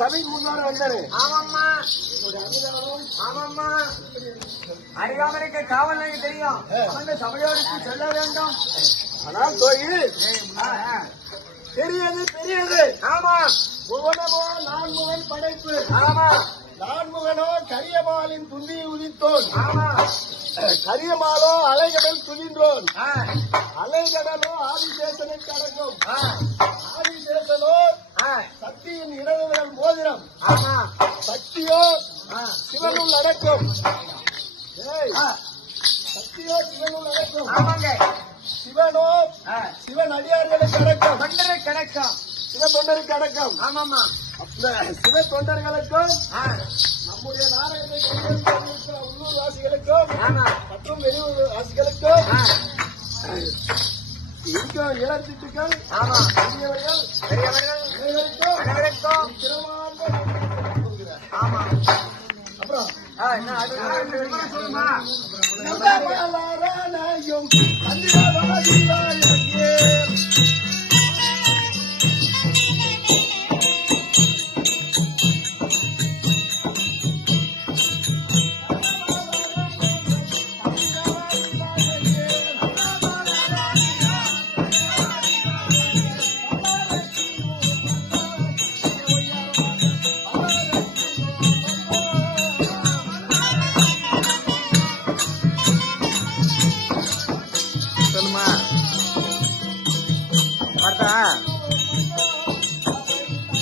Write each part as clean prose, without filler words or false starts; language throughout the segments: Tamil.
சபைக்கு முன்னாடி வந்தாரு. ஆமாம்மா ஆமாம்மா அறியாமலுக்கு காவல் தெரியும். அந்த சபையோருக்கு சொல்ல வேண்டும். ஆனால் கோயில் பெரியது பெரியது. ஆமா புவனமோ நான்முகன் படைப்பு. ஆமா நான்முகனோ கரியமாலின் துந்தியை உதித்தோன். ஆமா கரியமாலோ அலைகடல் துதின்றோன். அலைகடலோ ஆதிசேஷனை கடக்கும். ஆதிசேஷனோ சக்தியின் இடதுவிரல் மோதிரம். சக்தியோ சிவனுள் நடக்கும். சக்தியோ சிவனுள் நடக்கும். சிவனோ சிவன் அடியார்களுக்கு அடக்கம். தொண்டருக்கு அடக்கம். சிவ தொண்டருக்கு அடக்கம். ஆமாமா சிவ தொண்டர்களுக்கும் நம்முடைய நாடகத்தை உள்ளூர் வாசிகளுக்கும் மற்றும் வெளியூர் வாசிகளுக்கும் இருக்கும் இளத்திட்டுக்கள் பெரியவர்கள் பெரியவர்கள் அனைவருக்கும் ஆமா. அப்புறம்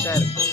சரி